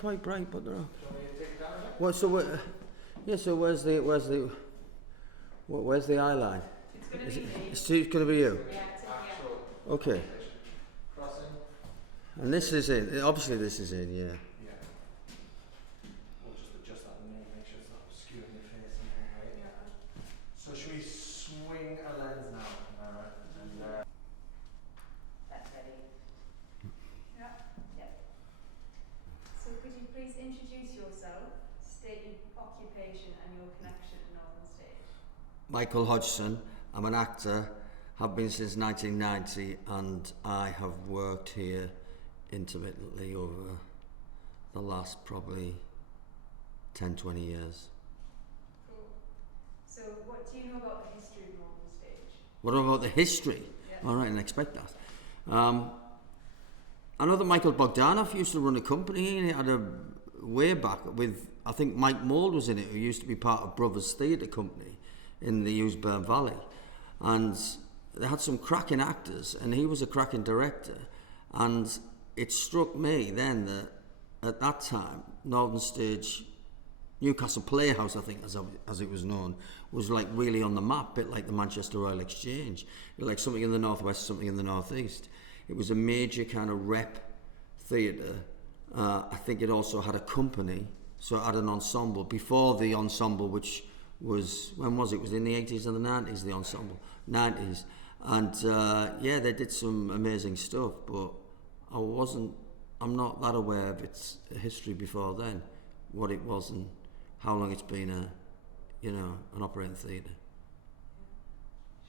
quite bright, but they're. Do you want me to take it down a bit? Well, so yeah. So where's the eye line? It's going to be me. It's going to be you. Yeah, Actual Okay. crossing. And this is in. Obviously, this is in. Yeah. Yeah. We'll just adjust that in there, make sure it's not skewing your face. Right? yeah. So should we swing a lens now? And That's ready. Yeah. Yeah. So could you please introduce yourself, state your occupation and your connection to Northern Stage? Michael Hodgson. I'm an actor. Have been since 1990, and I have worked here intermittently over the last probably 10, 20 years. Cool. So what do you know about the history of Northern Stage? What about the history? Yeah. All right, I didn't expect that. I know that Michael Bogdanov used to run a company, and he had a way back with, I think Mike Mould was in it, who used to be part of Brothers Theatre Company in the Eusburn Valley. And they had some cracking actors, and he was a cracking director. And it struck me then that at that time, Northern Stage, Newcastle Playhouse, I think, as it was known, was like really on the map, bit like the Manchester Royal Exchange, like something in the northwest, something in the northeast. It was a major kind of rep theatre. I think it also had a company, so it had an ensemble before the ensemble, which was, when was it? It was in the 80s and the 90s, the ensemble, 90s. And yeah, they did some amazing stuff, but I'm not that aware of its history before then, what it was and how long it's been an operating theatre.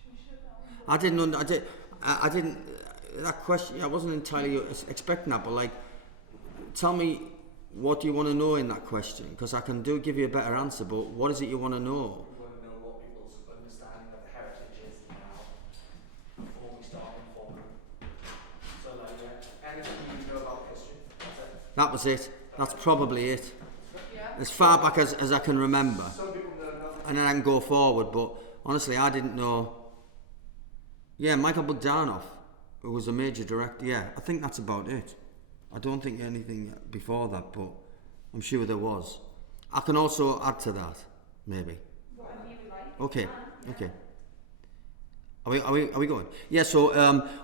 Should we shut that one? I didn't, that question, I wasn't entirely expecting that, but like, tell me, what do you want to know in that question? Because I can give you a better answer, but what is it you want to know? we want to know what people's understanding of the heritage is now before we start informing. So like, yeah, anything you know about history, that's it. That was it. That's probably it. Yeah. As far back as I can remember. Some people know nothing. And then I can go forward, but honestly, I didn't know. Yeah, Michael Bogdanov, who was a major director. Yeah, I think that's about it. I don't think anything before that, but I'm sure there was. I can also add to that, maybe. Whatever you would like. Okay, Yeah. okay. Are we going? Yeah, so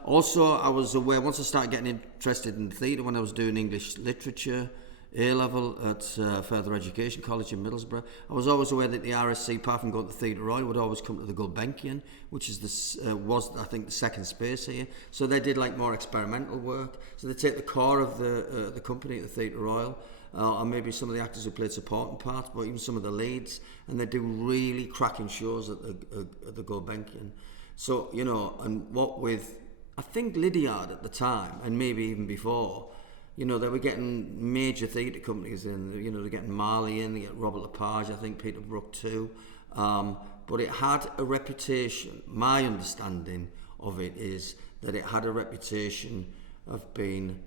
also I was aware, once I started getting interested in theatre, when I was doing English literature, A-level at Further Education College in Middlesbrough, I was always aware that the RSC, apart from going to the Theatre Royal, would always come to the Gulbenkian, which is was I think the second space here. So they did like more experimental work. So they take the core of the company at the Theatre Royal, or maybe some of the actors who played supporting parts, but even some of the leads, and they do really cracking shows at the Gulbenkian. So, and what with, I think Lydiard at the time, and maybe even before, they were getting major theatre companies in, they're getting Marley in, they get Robert Lepage, I think Peter Brook too. But it had a reputation, my understanding of it is that it had a reputation of being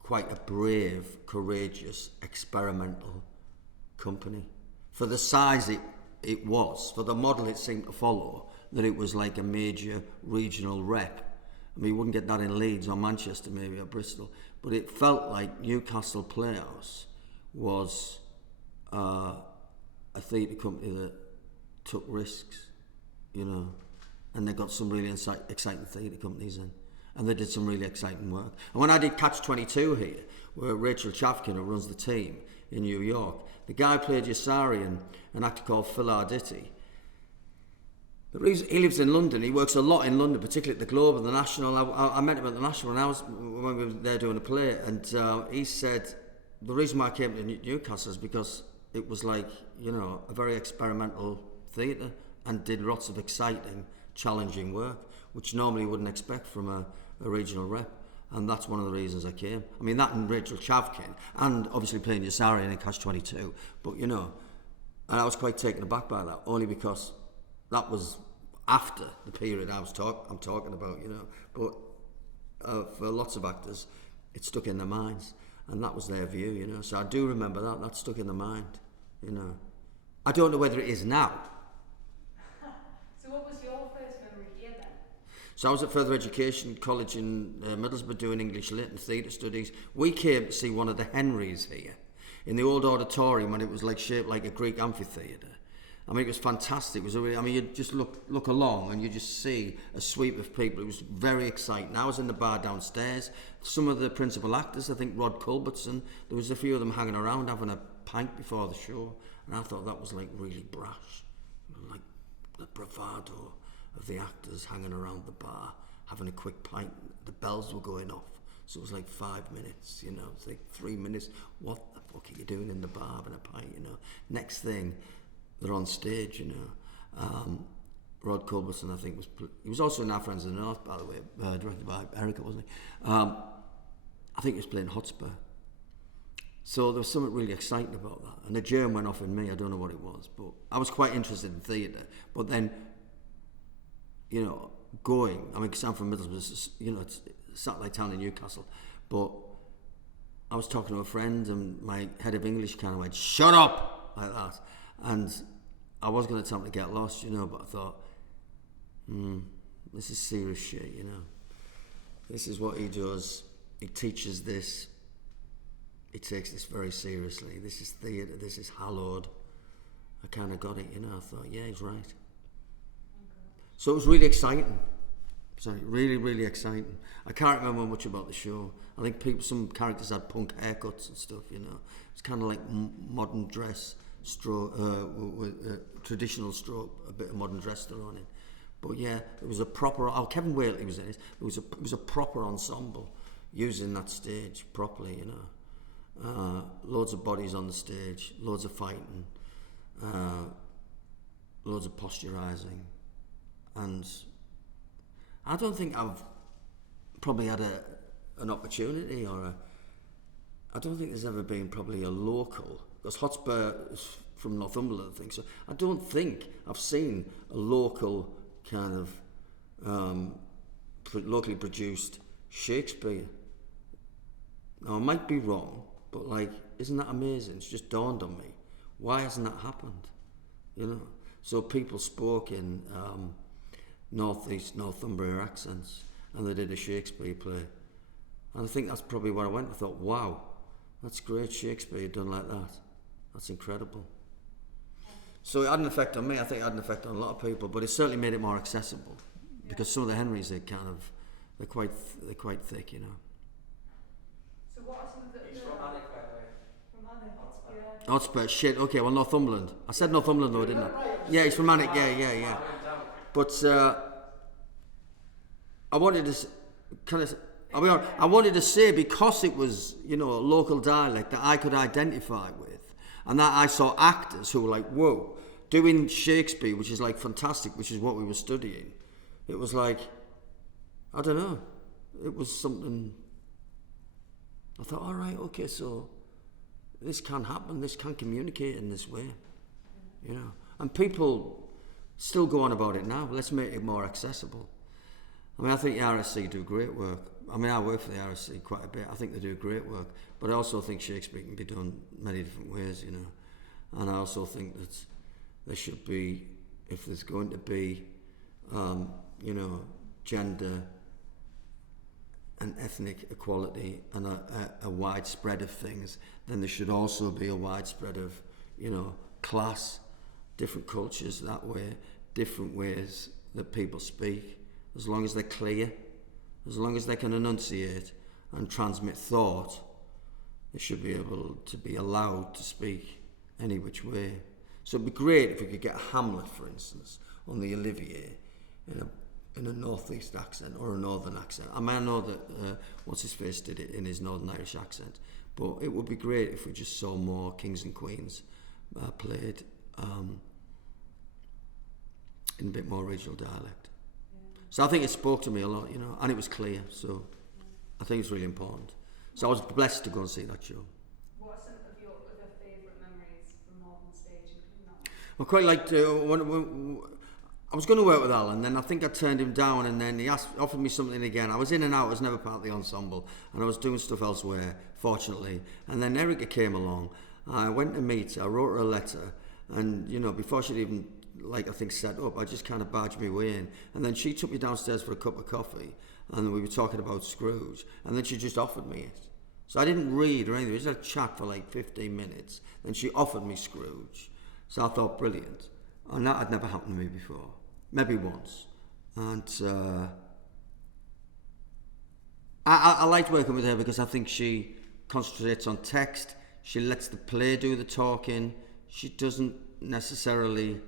quite a brave, courageous, experimental company. For the size it was, for the model it seemed to follow, that it was like a major regional rep. I mean, you wouldn't get that in Leeds or Manchester maybe or Bristol, but it felt like Newcastle Playhouse was a theatre company that took risks, and they got some really exciting theatre companies in, and they did some really exciting work. And when I did Catch 22 here, where Rachel Chafkin, who runs the team in New York, the guy played Yassari in an actor called Phil Arditi. The reason he lives in London, he works a lot in London, particularly at the Globe and the National. I met him at the National when we were there doing a play, and he said the reason why I came to Newcastle is because it was like, a very experimental theatre and did lots of exciting, challenging work, which normally you wouldn't expect from a regional rep. And that's one of the reasons I came. I mean, that and Rachel Chavkin, and obviously playing Yassari in Catch 22. But, and I was quite taken aback by that, only because that was after the period I'm talking about, But for lots of actors, it stuck in their minds, and that was their view, So I do remember that stuck in the mind, I don't know whether it is now. So what was your first memory here then? So I was at Further Education College in Middlesbrough doing English Lit and theatre studies. We came to see one of the Henrys here in the old auditorium, and it was like shaped like a Greek amphitheatre. I mean, it was fantastic. It was really, I mean, you just look along and you just see a sweep of people. It was very exciting. I was in the bar downstairs. Some of the principal actors, I think Rod Culbertson, there was a few of them hanging around having a pint before the show, and I thought that was like really brash, like the bravado of the actors hanging around the bar having a quick pint. The bells were going off, so it was like 5 minutes, you know, it's like 3 minutes. What the fuck are you doing in the bar having a pint, you know? Next thing, they're on stage, you know. Rod Culbertson, I think, he was also in Our Friends in the North, by the way, directed by Erica, wasn't he? I think he was playing Hotspur. So there was something really exciting about that. And the germ went off in me, I don't know what it was, but I was quite interested in theatre. But then, you know, I mean, because I'm from Middlesbrough, you know, it's a satellite town in Newcastle, but I was talking to a friend and my head of English kind of went, "Shut up!" like that. And I was going to tell him to get lost, you know, but I thought, this is serious shit, you know. This is what he does. He teaches this. He takes this very seriously. This is theatre. This is hallowed. I kind of got it, you know. I thought, yeah, he's right. So it was really exciting. Sorry, really, really exciting. I can't remember much about the show. I think some characters had punk haircuts and stuff, you know. It's kind of like modern dress. Traditional stroke, a bit of modern dress thrown in. But yeah, it was a proper. Kevin Whaley was in it. It was a proper ensemble using that stage properly, you know. Loads of bodies on the stage, loads of fighting, loads of posturising, and I don't think I've probably had an opportunity I don't think there's ever been probably a local. Because Hotspur is from Northumberland, I think. So I don't think I've seen a local kind of locally produced Shakespeare. Now, I might be wrong, but like, isn't that amazing? It's just dawned on me. Why hasn't that happened? You know? So people spoke in northeast Northumbria accents, and they did a Shakespeare play. And I think that's probably where I went. I thought, wow, that's great Shakespeare done like that. That's incredible. So it had an effect on me. I think it had an effect on a lot of people, but it certainly made it more accessible because some of the Henrys they're quite thick, you know. So what are some of the He's romantic, by the way. romantic? Yeah. Hotspur, shit. Okay, well, Northumberland. I said Northumberland though, didn't I? Yeah, it's romantic. Yeah. But I wanted to I wanted to say, because it was, you know, a local dialect that I could identify with, and that I saw actors who were like, whoa, doing Shakespeare, which is like fantastic, which is what we were studying. It was like, I don't know, it was something. I thought, all right, okay, so this can happen, this can communicate in this way, you know. And people still go on about it now. Let's make it more accessible. I mean, I think the RSC do great work. I mean, I work for the RSC quite a bit. I think they do great work. But I also think Shakespeare can be done many different ways, you know. And I also think that there should be, if there's going to be, you know, gender and ethnic equality and a widespread of things, then there should also be a widespread of, you know, class, different cultures that way, different ways that people speak. As long as they're clear, as long as they can enunciate and transmit thought, they should be able to be allowed to speak any which way. So it'd be great if we could get Hamlet, for instance, on the Olivier in a northeast accent or a northern accent. I mean, I know that what's-his-face did it in his northern Irish accent, but it would be great if we just saw more kings and queens played in a bit more regional dialect. So I think it spoke to me a lot, you know, and it was clear, so I think it's really important. So I was blessed to go and see that show. What are some of your other favourite memories from Northern Stage, including that one? I quite liked, when I was going to work with Alan, then I think I turned him down, and then he offered me something again. I was in and out, I was never part of the ensemble, and I was doing stuff elsewhere, fortunately. And then Erica came along, I went to meet her, I wrote her a letter, and, you know, before she'd even like I think set up. I just kind of barged my way in, and then she took me downstairs for a cup of coffee, and we were talking about Scrooge, and then she just offered me it. So I didn't read or anything. We just had a chat for like 15 minutes. Then she offered me Scrooge. So I thought, brilliant. And that had never happened to me before. Maybe once. And I liked working with her because I think she concentrates on text. She lets the play do the talking. She doesn't necessarily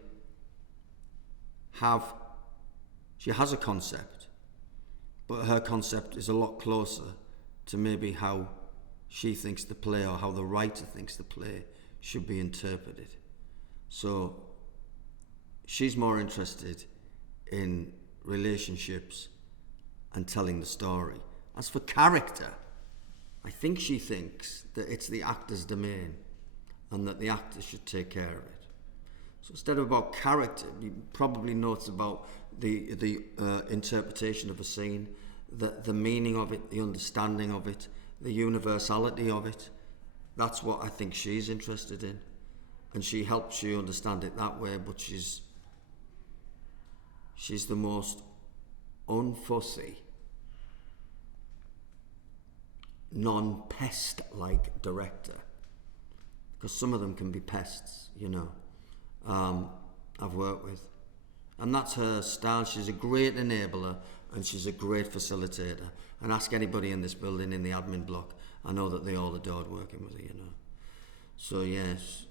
have... She has a concept, but her concept is a lot closer to maybe how she thinks the play, or how the writer thinks the play should be interpreted. So she's more interested in relationships and telling the story. As for character, I think she thinks that it's the actor's domain and that the actor should take care of it. So instead of about character, you probably notice about the interpretation of a scene, the meaning of it, the understanding of it, the universality of it. That's what I think she's interested in, and she helps you understand it that way. But she's the most unfussy, non-pest-like director, because some of them can be pests, you know. I've worked with, and that's her style. She's a great enabler and she's a great facilitator. And ask anybody in this building in the admin block, I know that they all adored working with her, you know. So yes,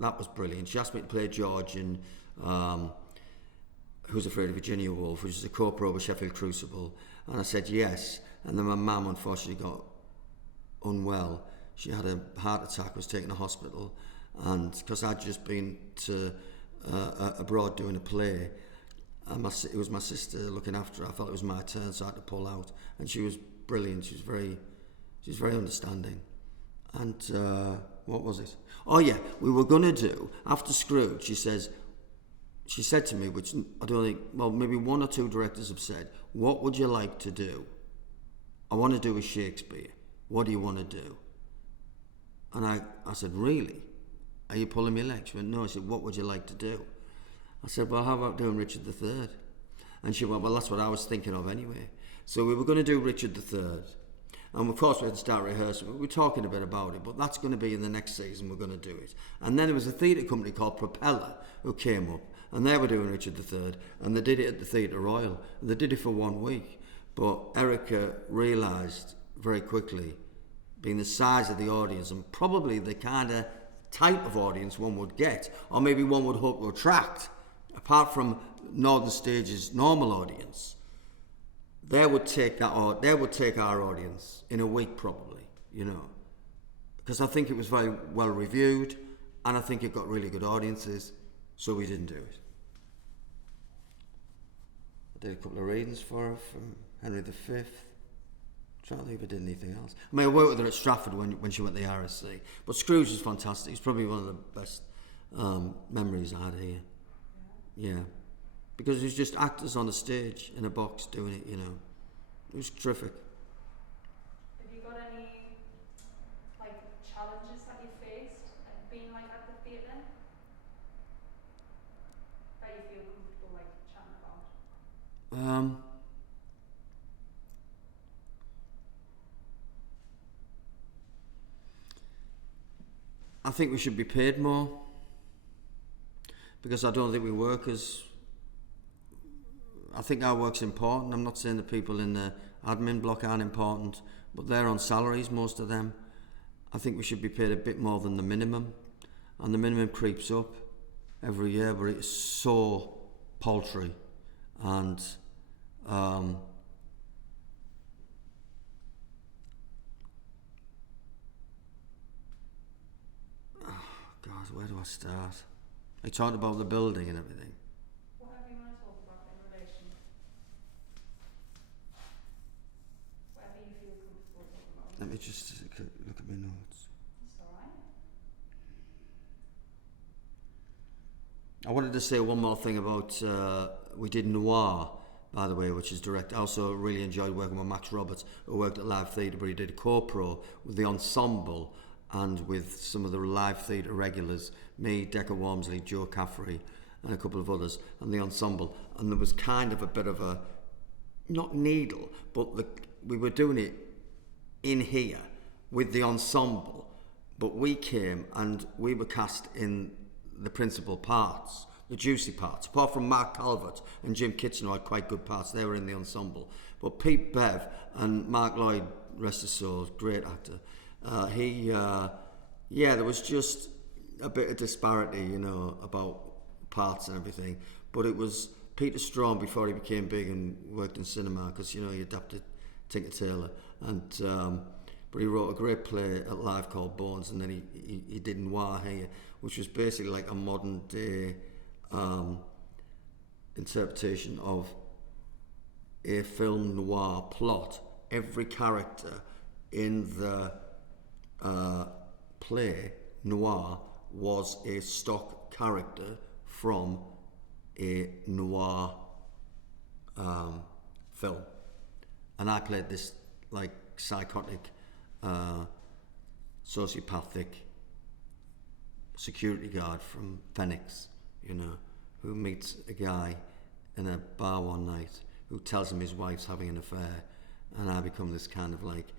that was brilliant. She asked me to play George in Who's Afraid of Virginia Woolf, which is a co-pro with Sheffield Crucible, and I said yes. And then my mum unfortunately got unwell. She had a heart attack, was taken to hospital, and because I'd just been to abroad doing a play, and it was my sister looking after her, I felt it was my turn, so I had to pull out. And she was brilliant. She was very understanding. And what was it? Oh yeah, we were gonna do after Scrooge. She said to me, which I don't think, well, maybe one or two directors have said, "What would you like to do?" I want to do a Shakespeare. What do you want to do? And I said, really? Are you pulling me legs? She went, no. I said, what would you like to do? I said, well, how about doing Richard III? And she went, well, that's what I was thinking of anyway. So we were going to do Richard III. And of course we had to start rehearsing. We were talking a bit about it, but that's going to be in the next season, we're going to do it. And then there was a theatre company called Propeller who came up, and they were doing Richard III, and they did it at the Theatre Royal. And they did it for 1 week. But Erica realised very quickly, being the size of the audience and probably the kind of type of audience one would get, or maybe one would hope to attract, apart from Northern Stage's normal audience, they would take our audience in a week probably, you know, because I think it was very well reviewed, and I think it got really good audiences, so we didn't do it. I did a couple of readings for her from Henry V. Trying to think if I did anything else. I mean, I worked with her at Stratford when she went to the RSC. But Scrooge was fantastic. It's probably one of the best memories I had here. Yeah. Because it was just actors on a stage in a box doing it, you know. It was terrific. Have you got any challenges that you faced being at the theatre that you feel comfortable chatting about? I think we should be paid more, because I don't think we work as... I think our work's important. I'm not saying the people in the admin block aren't important, but they're on salaries, most of them. I think we should be paid a bit more than the minimum, and the minimum creeps up every year, but it's so paltry. And God, where do I start? I talked about the building and everything. Whatever you want to talk about in relation. Whatever you feel comfortable talking about. Let me just look at my notes. It's alright. I wanted to say one more thing about, we did Noir, by the way, which is direct. I also really enjoyed working with Max Roberts, who worked at Live Theatre, but he did a co-pro with the ensemble and with some of the Live Theatre regulars, me, Decca Walmsley, Joe Caffrey, and a couple of others, and the ensemble. And there was kind of a bit of a, not needle, but we were doing it in here with the ensemble, but we came and we were cast in the principal parts, the juicy parts. Apart from Mark Calvert and Jim Kitchener had quite good parts, they were in the ensemble. But Pete Bev and Mark Lloyd, rest his soul, great actor, there was just a bit of disparity, you know, about parts and everything. But it was Peter Strawn before he became big and worked in cinema, because, you know, he adapted Tinker Tailor, and but he wrote a great play at Live called Bones, and then he did Noir here, which was basically like a modern day interpretation of a film noir plot. Every character in the play Noir was a stock character from a noir film, and I played this like psychotic, sociopathic security guard from Phoenix, you know, who meets a guy in a bar one night who tells him his wife's having an affair, and I become this kind of like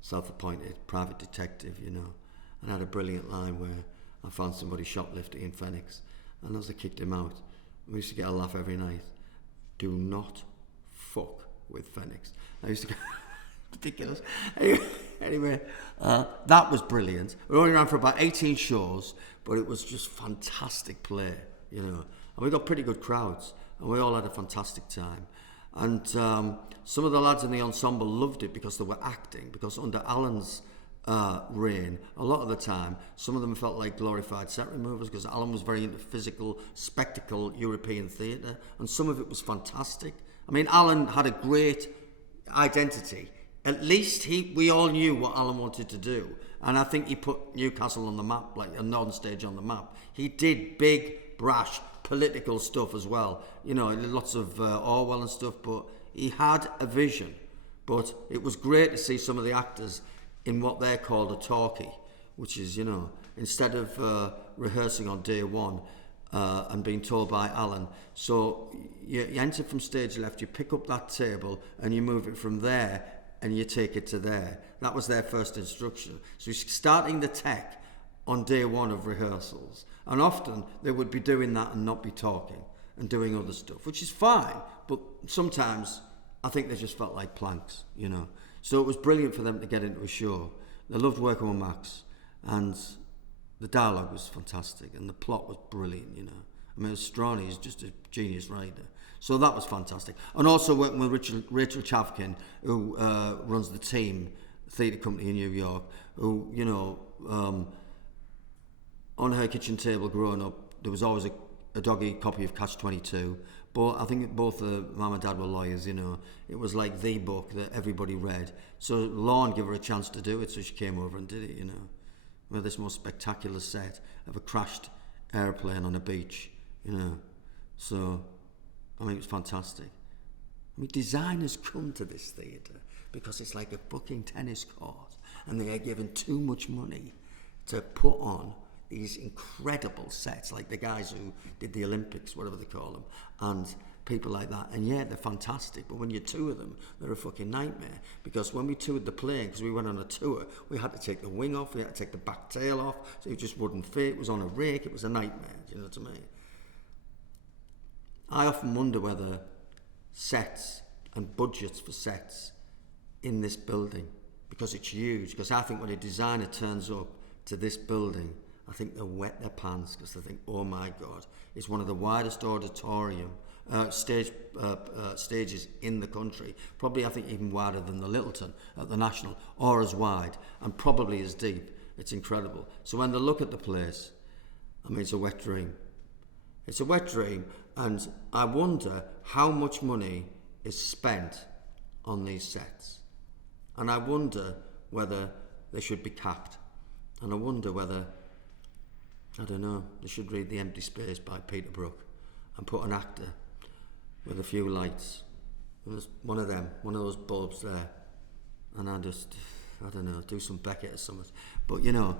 self-appointed private detective, you know. And I had a brilliant line where I found somebody shoplifting in Phoenix, and as I kicked him out, we used to get a laugh every night. Do not fuck with Phoenix. I used to go ridiculous. Anyway, that was brilliant. We only ran for about 18 shows, but it was just fantastic play, you know. And we got pretty good crowds, and we all had a fantastic time. And some of the lads in the ensemble loved it because they were acting, because under Alan's reign, a lot of the time, some of them felt like glorified set removers, because Alan was very into physical, spectacle, European theatre, and some of it was fantastic. I mean, Alan had a great identity. At least we all knew what Alan wanted to do, and I think he put Newcastle on the map, like a non-stage on the map. He did big, brash, political stuff as well, you know, lots of Orwell and stuff, but he had a vision. But it was great to see some of the actors in what they're called a talkie, which is, you know, instead of rehearsing on day one and being told by Alan, so you enter from stage left, you pick up that table and you move it from there and you take it to there. That was their first instruction. So he's starting the tech on day one of rehearsals, and often they would be doing that and not be talking and doing other stuff, which is fine, but sometimes I think they just felt like planks, you know. So it was brilliant for them to get into a show. They loved working with Max, and the dialogue was fantastic, and the plot was brilliant, you know. I mean, Strawny is just a genius writer. So that was fantastic. And also working with Rachel Chavkin, who runs the Team Theatre Company in New York, who, you know, on her kitchen table growing up, there was always a doggy copy of Catch-22. But I think both Mum and Dad were lawyers, you know. It was like the book that everybody read. So Lorne gave her a chance to do it, so she came over and did it, you know. We had this most spectacular set of a crashed airplane on a beach, you know. So, I mean, it was fantastic. I mean, designers come to this theatre because it's like a fucking tennis court, and they are given too much money to put on these incredible sets, like the guys who did the Olympics, whatever they call them, and people like that. And yeah, they're fantastic, but when you tour them, they're a fucking nightmare. Because when we toured the plane, because we went on a tour, we had to take the wing off, we had to take the back tail off, so it just wouldn't fit. It was on a rake, it was a nightmare, do you know what I mean? I often wonder whether sets and budgets for sets in this building, because it's huge, because I think when a designer turns up to this building, I think they'll wet their pants because they think, oh my God, it's one of the widest auditorium stages in the country. Probably, I think, even wider than the Littleton at the National, or as wide, and probably as deep. It's incredible. So when they look at the place, I mean, it's a wet dream. It's a wet dream, and I wonder how much money is spent on these sets. And I wonder whether they should be capped. And I wonder whether, I don't know, they should read The Empty Space by Peter Brook and put an actor with a few lights. There's one of those bulbs there. And I don't know, do some Beckett or something. But, you know,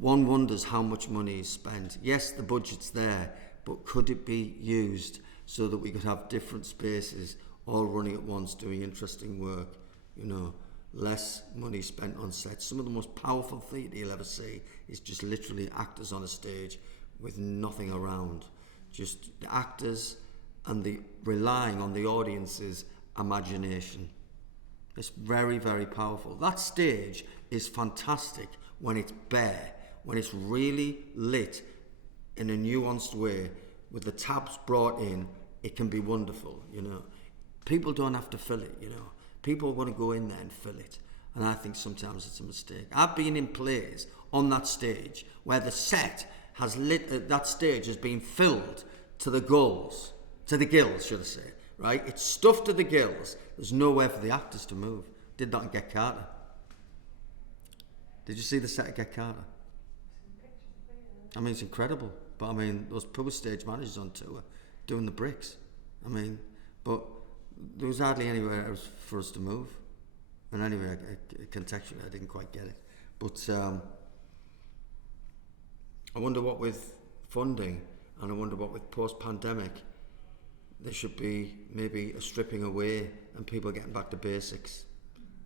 one wonders how much money is spent. Yes, the budget's there, but could it be used so that we could have different spaces all running at once doing interesting work, you know, less money spent on sets. Some of the most powerful theatre you'll ever see is just literally actors on a stage with nothing around, just the actors and the relying on the audience's imagination. It's very, very powerful. That stage is fantastic when it's bare, when it's really lit in a nuanced way, with the tabs brought in. It can be wonderful, you know. People don't have to fill it, you know. People want to go in there and fill it. And I think sometimes it's a mistake. I've been in plays on that stage where the set has lit, that stage has been filled to the gills, should I say, right? It's stuffed to the gills. There's nowhere for the actors to move. Did that in Get Carter. Did you see the set of Get Carter? I mean, it's incredible. But I mean, those poor stage managers on tour doing the bricks. I mean, but there was hardly anywhere else for us to move. And anyway, contextually, I didn't quite get it. But I wonder what with funding, and I wonder what with post-pandemic, there should be maybe a stripping away and people getting back to basics,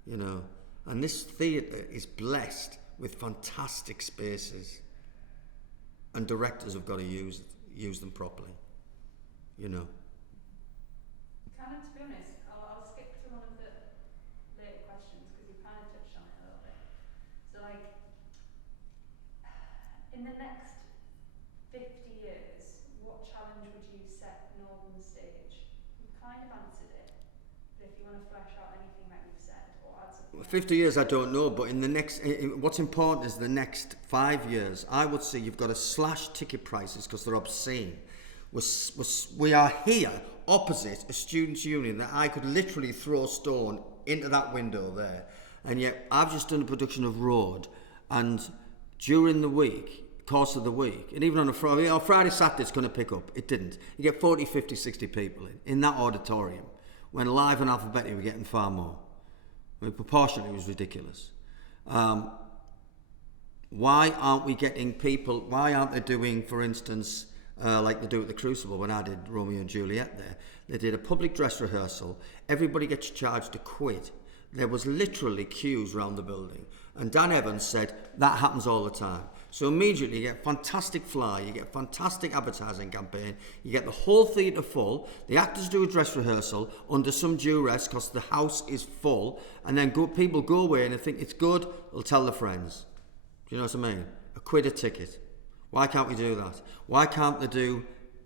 you know. And this theatre is blessed with fantastic spaces, and directors have got to use them properly, you know. Kind of, to be honest, I'll skip to one of the later questions because you've kind of touched on it a little bit. So, like, in the next 50 years, what challenge would you set Northern Stage? You've kind of answered it, but if you want to flesh out anything that you've said or add something. 50 years, I don't know, but in the next, what's important is the next 5 years. I would say you've got to slash ticket prices because they're obscene. We are here opposite a students' union that I could literally throw a stone into that window there, and yet I've just done a production of Road, and during the week, course of the week, and even on a Friday, Saturday it's going to pick up. It didn't. You get 40, 50, 60 people in that auditorium, when live and alphabetically we're getting far more. I mean, proportionately it was ridiculous. Why aren't we getting people, why aren't they doing, for instance, like they do at the Crucible when I did Romeo and Juliet there? They did a public dress rehearsal. Everybody gets charged a quid. There was literally queues around the building. And Dan Evans said, that happens all the time. So immediately you get fantastic fly, you get fantastic advertising campaign, you get the whole theatre full, the actors do a dress rehearsal under some duress because the house is full, and then people go away and they think it's good, they'll tell their friends. Do you know what I mean? A quid a ticket. Why can't we do that? Why can't they do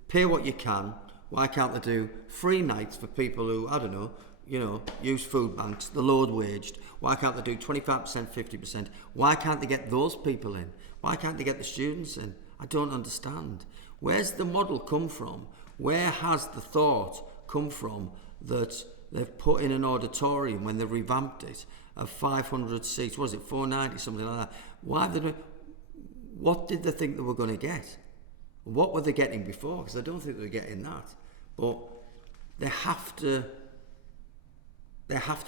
pay what you can? Why can't they do free nights for people who, I don't know, you know, use food banks, the low waged? Why can't they do 25%, 50%? Why can't they get those people in? Why can't they get the students in? I don't understand. Where's the model come from? Where has the thought come from that they've put in an auditorium when they revamped it of 500 seats? What was it, 490, something like that? Why did they? What did they think they were going to get? What were they getting before? Because I don't think they were getting that. But they have to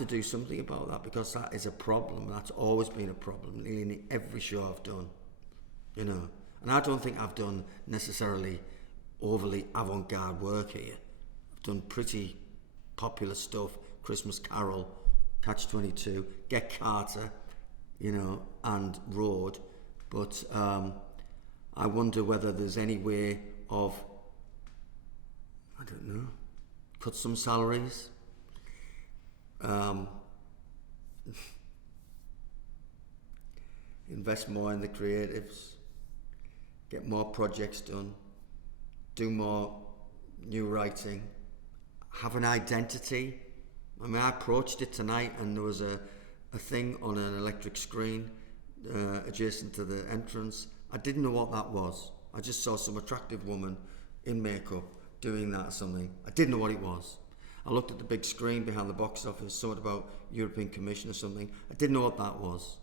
do something about that, because that is a problem. That's always been a problem in every show I've done, you know. And I don't think I've done necessarily overly avant-garde work here. I've done pretty popular stuff, Christmas Carol, Catch-22, Get Carter, you know, and Road. But I wonder whether there's any way of, I don't know, cut some salaries. Invest more in the creatives, get more projects done, do more new writing, have an identity. I mean, I approached it tonight and there was a thing on an electric screen adjacent to the entrance. I didn't know what that was. I just saw some attractive woman in makeup doing that or something. I didn't know what it was. I looked at the big screen behind the box office, something about European Commission or something. I didn't know what that was.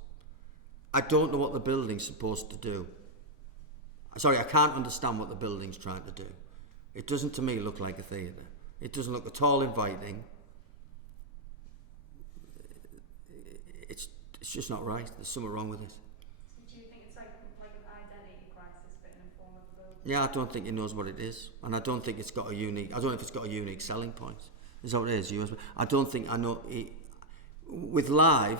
I don't know what the building's supposed to do. Sorry, I can't understand what the building's trying to do. It doesn't to me look like a theatre. It doesn't look at all inviting. It's just not right. There's something wrong with it. So do you think it's like an identity crisis but in the form of a building? Yeah, I don't think he knows what it is, and I don't think it's got a unique. I don't know if it's got a unique selling point. Is that what it is? USB? I don't think I know. With live,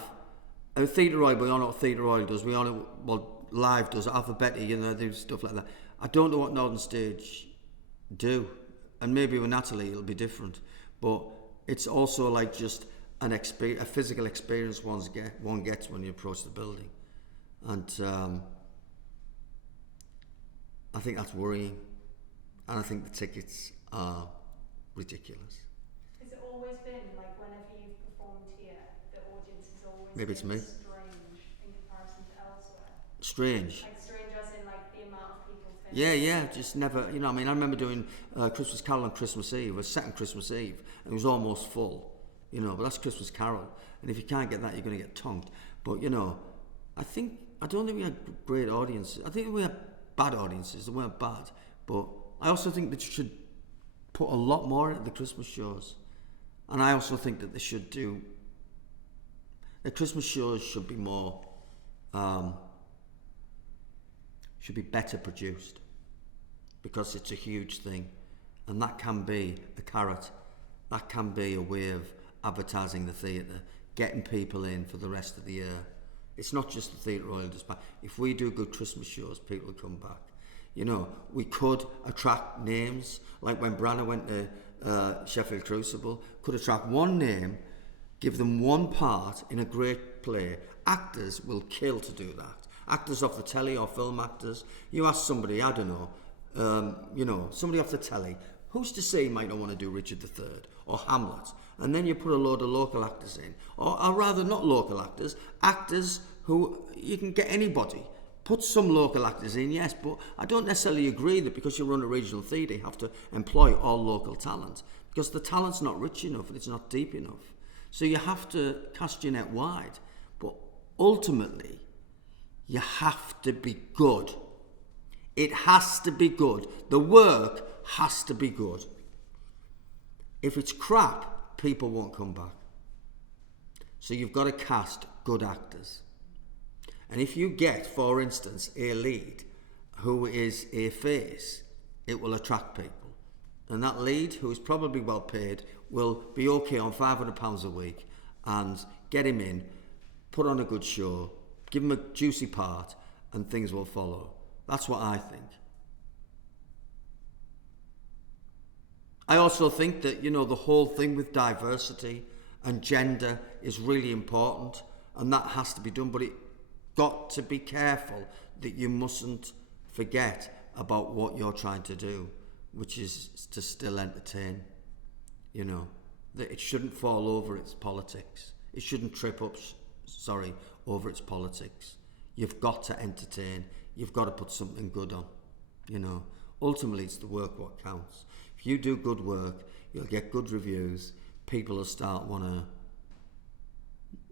Theatre Royal, we all know what Theatre Royal does. We all know what live does. Alphabetic, do stuff like that. I don't know what Northern Stage do, and maybe with Natalie it'll be different. But it's also like just a physical experience one gets when you approach the building, and I think that's worrying, and I think the tickets are ridiculous. Has it always been like whenever you've performed here, the audience has always Maybe it's been me. strange in comparison to elsewhere? Strange. Like strange as in like the amount of people turning Yeah, just never, I mean, I remember doing Christmas Carol on Christmas Eve, a second Christmas Eve, and it was almost full, but that's Christmas Carol, and if you can't get that, you're going to get tonked. But, I don't think we had great audiences. I think we had bad audiences, they weren't bad, but I also think that you should put a lot more into the Christmas shows, and I also think that the Christmas shows should be more, should be better produced, because it's a huge thing, and that can be a carrot, that can be a way of advertising the theatre, getting people in for the rest of the year. It's not just the Theatre Royal does back. If we do good Christmas shows, people will come back. We could attract names, like when Branagh went to Sheffield Crucible, could attract one name, give them one part in a great play. Actors will kill to do that. Actors off the telly or film actors. You ask somebody, I don't know, somebody off the telly, who's to say he might not want to do Richard III or Hamlet? And then you put a load of local actors in, or rather not local actors who, you can get anybody. Put some local actors in, yes, but I don't necessarily agree that because you run a regional theatre, you have to employ all local talent, because the talent's not rich enough and it's not deep enough. So you have to cast your net wide, but ultimately, you have to be good. It has to be good. The work has to be good. If it's crap, people won't come back. So you've got to cast good actors. And if you get, for instance, a lead who is a face, it will attract people. And that lead, who is probably well paid, will be okay on £500 a week, and get him in, put on a good show, give him a juicy part, and things will follow. That's what I think. I also think that, the whole thing with diversity and gender is really important, and that has to be done, but it got to be careful that you mustn't forget about what you're trying to do, which is to still entertain. That it shouldn't fall over its politics. It shouldn't trip up, over its politics. You've got to entertain. You've got to put something good on. Ultimately it's the work what counts. If you do good work, you'll get good reviews. People will start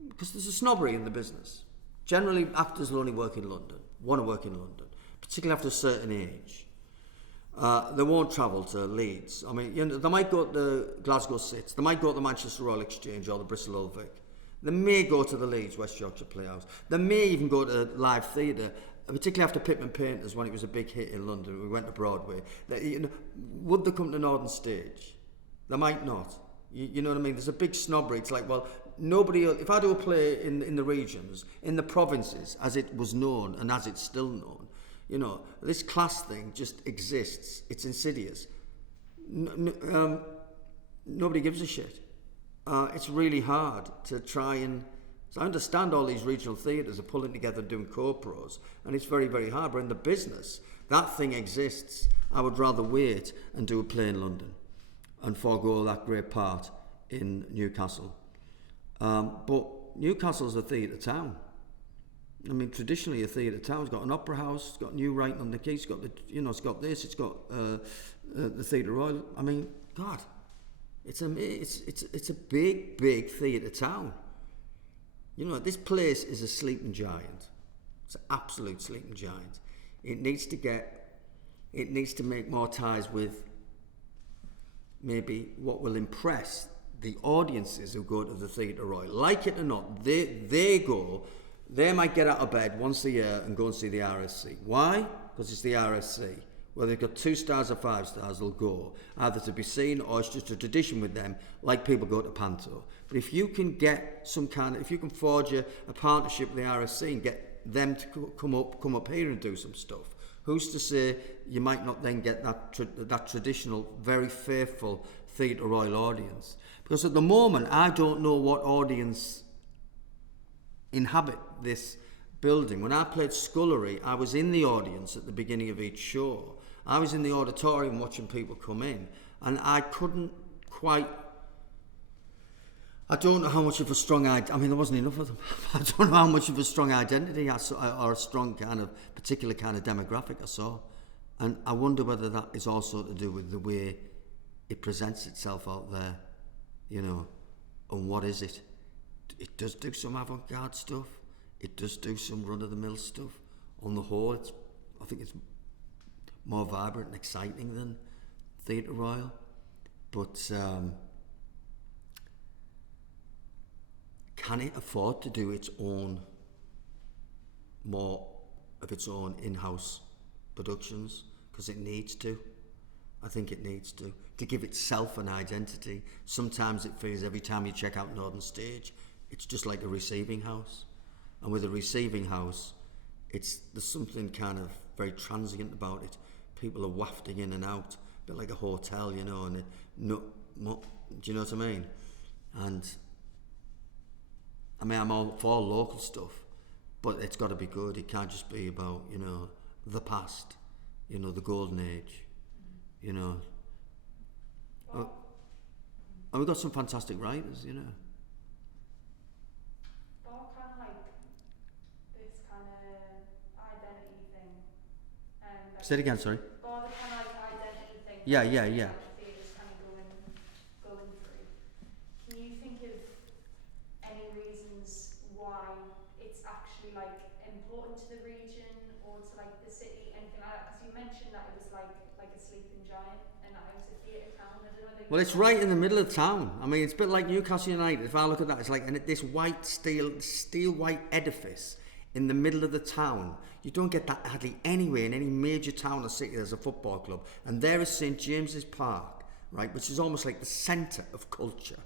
because there's a snobbery in the business. Generally, actors will only want to work in London, particularly after a certain age. They won't travel to Leeds. I mean, they might go to Glasgow Cits, they might go to the Manchester Royal Exchange or the Bristol Old Vic. They may go to the Leeds West Yorkshire Playhouse. They may even go to live theatre, particularly after Pitman Painters, when it was a big hit in London. We went to Broadway. Would they come to Northern Stage? They might not. You know what I mean? There's a big snobbery. It's like, well, nobody. If I do a play in the regions, in the provinces, as it was known and as it's still known, this class thing just exists. It's insidious. Nobody gives a shit. It's really hard to try and... So I understand all these regional theatres are pulling together and doing co-pros, and it's very, very hard. But in the business, that thing exists. I would rather wait and do a play in London and forego that great part in Newcastle. But Newcastle's a theatre town. I mean, traditionally a theatre town. It's got an opera house, it's got New Writing on the Quay, it's got it's got this, it's got the Theatre Royal. I mean, God, it's a big, big theatre town. This place is a sleeping giant. It's an absolute sleeping giant. It needs to make more ties with maybe what will impress the audiences who go to the Theatre Royal. Like it or not, they might get out of bed once a year and go and see the RSC. Why? Because it's the RSC. Whether they've got 2 stars or 5 stars, they'll go. Either to be seen or it's just a tradition with them, like people go to Panto. But if you can get if you can forge a partnership with the RSC and get them to come up here and do some stuff, who's to say you might not then get that traditional, very faithful Theatre Royal audience? Because at the moment, I don't know what audience inhabit this building. When I played Scullery, I was in the audience at the beginning of each show. I was in the auditorium watching people come in, and I couldn't quite. I don't know how much of a strong there wasn't enough of them. I don't know how much of a strong identity I saw, or a strong particular kind of demographic I saw, and I wonder whether that is also to do with the way it presents itself out there, and what is it? It does do some avant-garde stuff. It does do some run-of-the-mill stuff. On the whole, I think it's more vibrant and exciting than Theatre Royal. But can it afford to do more of its own in-house productions? Because it needs to. I think it needs to give itself an identity. Sometimes it feels every time you check out Northern Stage, it's just like a receiving house. And with a receiving house, there's something kind of very transient about it. People are wafting in and out, a bit like a hotel, and do you know what I mean? And I'm all for local stuff, but it's got to be good. It can't just be about, the past, the golden age, And we've got some fantastic writers, Or kind of like this kind of identity thing. Say it again, sorry. Or the kind of like identity thing. Yeah. The theatre's kind of going through. Can you think of any reasons why it's actually like important to the region or to like the city, anything like that? Because you mentioned that it was like a sleeping giant and that it was a theatre town. I don't know whether Well, it's right in the middle of town. It's a bit like Newcastle United. If I look at that, it's like this white steel white edifice in the middle of the town. You don't get that hardly anywhere in any major town or city. There's a football club, and there is St James's Park, right, which is almost like the centre of culture,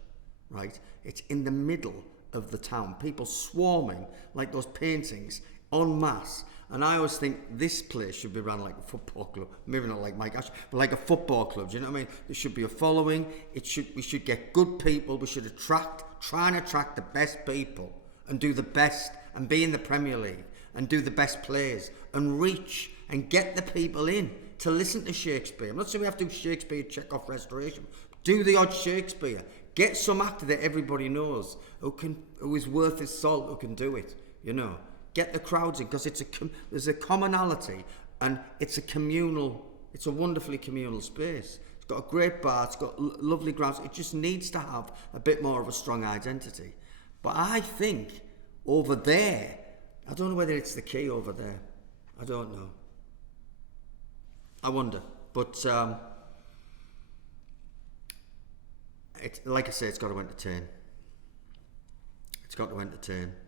right? It's in the middle of the town. People swarming like those paintings en masse. And I always think this place should be run like a football club. Maybe not like Mike Hodgson, but like a football club. Do you know what I mean? There should be a following. We should get good people. We should try and attract the best people and do the best and be in the Premier League and do the best plays and reach and get the people in to listen to Shakespeare. I'm not saying we have to do Shakespeare, Chekhov, Restoration. Do the odd Shakespeare. Get some actor that everybody knows who is worth his salt, who can do it. Get the crowds in, because there's a commonality, and it's a wonderfully communal space. It's got a great bar, it's got lovely grounds. It just needs to have a bit more of a strong identity. But I think over there, I don't know whether it's the key over there. I don't know. I wonder. But like I say, it's got to entertain. It's got to entertain.